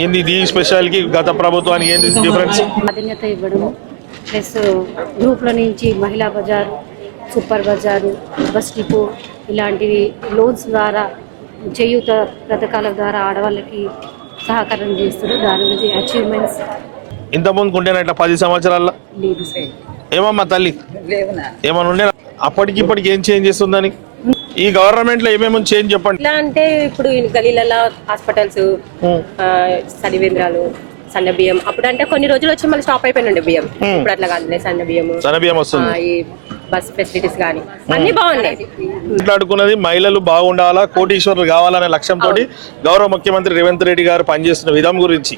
ఏంది ఇది స్పెషల్కి గత ప్రభుత్వానికి ఏంది డిఫరెన్స్? ప్రాధాన్యత ఇవ్వడం ప్లస్ గ్రూప్ల నుంచి మహిళా బజారు, సూపర్ బజారు, బస్ డిపో ఇలాంటివి లోన్స్ ద్వారా చేయూత పథకాల ద్వారా ఆడవాళ్ళకి సహకారం చేస్తారు. దాని గురించి అచీవ్మెంట్స్ ఇంతకుముందు ఉంటేనా ఇట్లా 10 సంవత్సరాల్లో? లేదు. ఏమమ్మా తల్లి ఏమన్నా ఉండే అప్పటికి ఇప్పటికి ఏం చేంజ్ చేస్తుందని ఈ గవర్నమెంట్ లో ఏమేమి చేంజ్ చెప్పండి. ఇలా అంటే ఇప్పుడు గలీలలో హాస్పిటల్స్, స్టడీ కేంద్రాలు, సన్న బియ్యం అప్పుడు అంటే కొన్ని రోజులు వచ్చి మళ్ళీ స్టాప్ అయిపోయినండి బియ్యం. ఇప్పుడు అట్లా కాదు, సన్న బియ్యం వస్తుంది. ఈ బస్ ఫెసిలిటీస్ కానీ అన్ని బాగున్నాయి. మాట్లాడుకున్నది మహిళలు బాగుండాలా, కోటీశ్వరులు కావాలనే లక్ష్యంతో గౌరవ ముఖ్యమంత్రి రేవంత్ రెడ్డి గారు పనిచేస్తున్న విధం గురించి,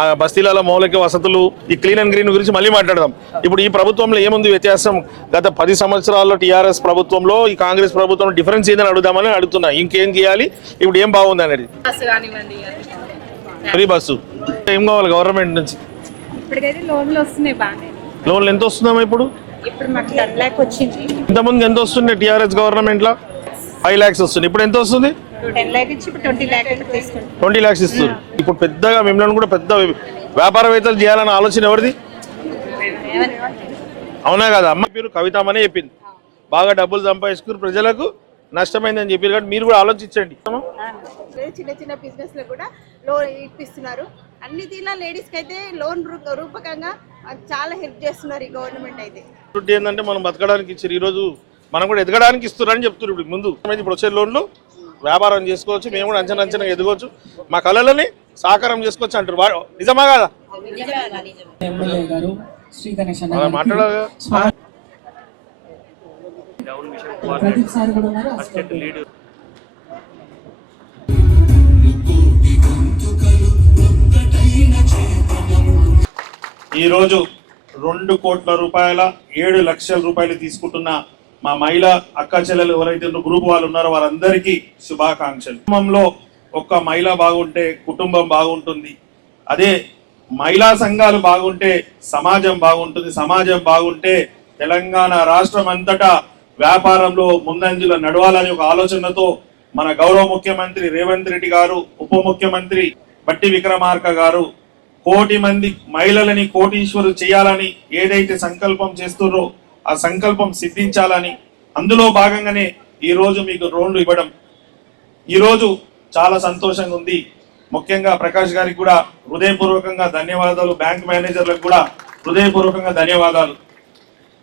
ఆ బస్తీలలో మౌలిక వసతులు, ఈ క్లీన్ అండ్ గ్రీన్ గురించి మళ్ళీ మాట్లాడదాం. ఇప్పుడు ఈ ప్రభుత్వంలో ఏముంది వ్యత్యాసం? గత 10 సంవత్సరాల్లో టీఆర్ఎస్ ప్రభుత్వంలో ఈ కాంగ్రెస్ ప్రభుత్వం డిఫరెన్స్ ఏదని అడుగుదామని అడుగుతున్నా. ఇంకేం చేయాలి, ఇప్పుడు ఏం బాగుంది అనేది. ఫ్రీ బస్సు ఏం కావాలి గవర్నమెంట్ నుంచి? ఇప్పటికైతే లోన్లు వస్తున్నాయి బాగానే. లోన్లు ఎంత వస్తుందమ్మా ఇప్పుడు? ఇప్పుడు మాకు 10 lakhs వచ్చింది. ఇంతకుముందు ఎంత వస్తుంది టీఆర్ఎస్ గవర్నమెంట్ లో? 5 lakhs వస్తుంది. ఇప్పుడు ఎంత వస్తుంది? 10 lakhs ఇచ్చి ఇప్పుడు 20 lakhs తీసుకుంటాం. 20 lakhs ఇస్తుంది. ఇప్పుడు పెద్దగా మిమ్మల్ని కూడా పెద్ద వ్యాపారవేత్తలు చేయాలన్న ఆలోచన ఎవరిది? అవునా కదా? అమ్మ పేరు కవితమనే చెప్పింది. బాగా డబ్బులు సంపాదించుకుని ప్రజలకు నష్టమైందని చెప్పారు. కాబట్టి మీరు కూడా ఆలోచించండి. చిన్న చిన్న బిజినెస్ లో కూడా లోన్ ఇప్పిస్తున్నారు. అన్ని తీలా లేడీస్ కి అయితే లోన్ రూపకంగా చాలా హెల్ప్ చేస్తున్నారు ఈ గవర్నమెంట్ అయితే. ఏంటంటే మనం బతకడానికి ఇచ్చారు, ఈ రోజు మనం కూడా ఎదగడానికి ఇస్తున్నారని చెప్తున్నారు. ఇప్పుడు ముందు ఇప్పుడు వచ్చే లోన్లు వ్యాపారం చేసుకోవచ్చు, మేము కూడా అంచనా ఎదగవచ్చు, మా కళలని సాకారం చేసుకోవచ్చు అంటారు. నిజమా కదా? మాట్లాడాలి. ఈరోజు 2 కోట్ల రూపాయల 7 లక్షల రూపాయలు తీసుకుంటున్న మా మహిళా అక్క చెల్లెలు ఎవరైతే గ్రూప్ వాళ్ళు ఉన్నారో వారందరికీ శుభాకాంక్షలు. కుటుంబంలో ఒక్క మహిళ బాగుంటే కుటుంబం బాగుంటుంది. అదే మహిళా సంఘాలు బాగుంటే సమాజం బాగుంటుంది. సమాజం బాగుంటే తెలంగాణ రాష్ట్రం అంతటా వ్యాపారంలో ముందంజలో నడవాలని ఒక ఆలోచనతో మన గౌరవ ముఖ్యమంత్రి రేవంత్ రెడ్డి గారు, ఉప ముఖ్యమంత్రి బట్టి విక్రమార్క గారు కోటి మంది మహిళలని కోటీశ్వరు చేయాలని ఏదైతే సంకల్పం చేస్తున్నారో ఆ సంకల్పం సిద్ధించాలని, అందులో భాగంగానే ఈ రోజు మీకు లోన్లు ఇవ్వడం ఈరోజు చాలా సంతోషంగా ఉంది. ముఖ్యంగా ప్రకాష్ గారికి కూడా హృదయపూర్వకంగా ధన్యవాదాలు, బ్యాంక్ మేనేజర్లకు కూడా హృదయపూర్వకంగా ధన్యవాదాలు.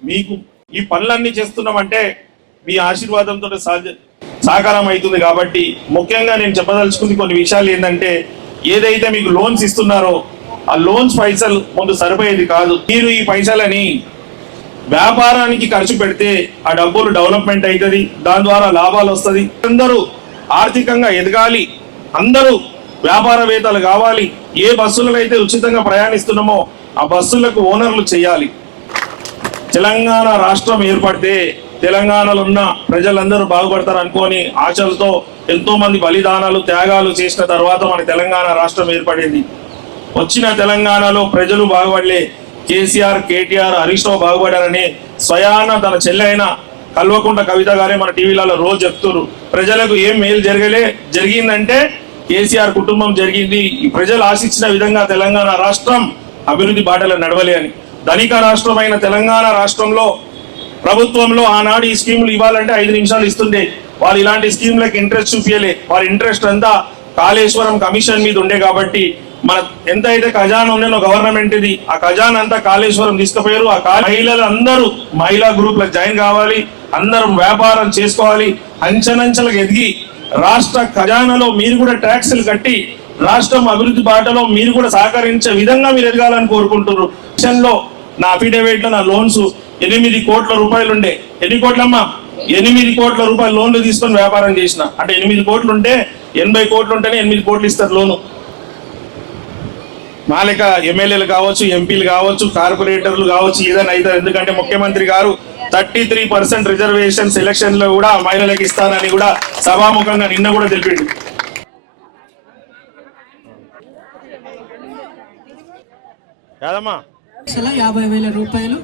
మీకు ఈ పనులన్నీ చేస్తున్నామంటే మీ ఆశీర్వాదంతో సాకారం అవుతుంది. కాబట్టి ముఖ్యంగా నేను చెప్పదలుచుకుంది కొన్ని విషయాలు ఏంటంటే, ఏదైతే మీకు లోన్స్ ఇస్తున్నారో ఆ లోన్స్ పైసలు ముందు సరిపోయేది కాదు. మీరు ఈ పైసలని వ్యాపారానికి ఖర్చు పెడితే ఆ డబ్బులు డెవలప్మెంట్ అవుతుంది, దాని ద్వారా లాభాలు వస్తుంది. అందరూ ఆర్థికంగా ఎదగాలి, అందరూ వ్యాపారవేత్తలు కావాలి. ఏ బస్సులలో అయితే ఉచితంగా ప్రయాణిస్తున్నామో ఆ బస్సులకు ఓనర్లు చేయాలి. తెలంగాణ రాష్ట్రం ఏర్పడితే తెలంగాణలో ఉన్న ప్రజలందరూ బాగుపడతారు అనుకోని ఆశలతో ఎంతో మంది బలిదానాలు, త్యాగాలు చేసిన తర్వాత మన తెలంగాణ రాష్ట్రం ఏర్పడింది. వచ్చిన తెలంగాణలో ప్రజలు బాగుపడలే. కేసీఆర్, కేటీఆర్, హరీష్ రావు బాగుపడారని స్వయాన తన చెల్లె కల్వకుంట్ల కవిత గారే మన టీవీలలో రోజు చెప్తున్నారు. ప్రజలకు ఏం మేలు జరిగిందంటే కేసీఆర్ కుటుంబం జరిగింది. ఈ ప్రజలు ఆశించిన విధంగా తెలంగాణ రాష్ట్రం అభివృద్ధి బాటలో నడవలే అని. ధనిక రాష్ట్రమైన తెలంగాణ రాష్ట్రంలో ప్రభుత్వంలో ఆనాడు ఈ స్కీములు ఇవ్వాలంటే 5 నిమిషాలు ఇస్తుండే. వాళ్ళు ఇలాంటి స్కీములకు ఇంట్రెస్ట్ చూపించలే. వారి ఇంట్రెస్ట్ అంతా కాళేశ్వరం కమిషన్ మీద ఉండే. కాబట్టి మన ఎంత అయితే ఖజానా ఉండేనో గవర్నమెంట్ ఇది, ఆ ఖజానా అంతా కాళేశ్వరం తీసుకుపోయారు. ఆ మహిళలు అందరూ మహిళా గ్రూప్ లో జాయిన్ కావాలి, అందరూ వ్యాపారం చేసుకోవాలి, అంచెలంచెలకు ఎదిగి రాష్ట్ర ఖజానాలో మీరు కూడా ట్యాక్సులు కట్టి రాష్ట్రం అభివృద్ధి బాటలో మీరు కూడా సహకరించే విధంగా మీరు ఎదగాలని కోరుకుంటున్నారు. నా అఫిడేవిట్ లో నా లోన్స్ 8 కోట్ల రూపాయలు ఉండే. ఎన్ని కోట్లమ్మా? 8 కోట్ల రూపాయలు లోన్లు తీసుకొని వ్యాపారం చేసిన. అంటే 8 కోట్లు ఉంటే 80 కోట్లు ఉంటేనే 8 కోట్లు ఇస్తారు లోను. మా లెక్క ఎమ్మెల్యేలు కావచ్చు, ఎంపీలు కావచ్చు, కార్పొరేటర్లు కావచ్చు, ఏదైనా అవుతారు. ఎందుకంటే ముఖ్యమంత్రి గారు 33% రిజర్వేషన్స్ ఎలక్షన్ లో కూడా మహిళలకు ఇస్తానని కూడా సభాముఖంగా నిన్న కూడా తెలిపిండు. కాదమ్మా 50,000 రూపాయలు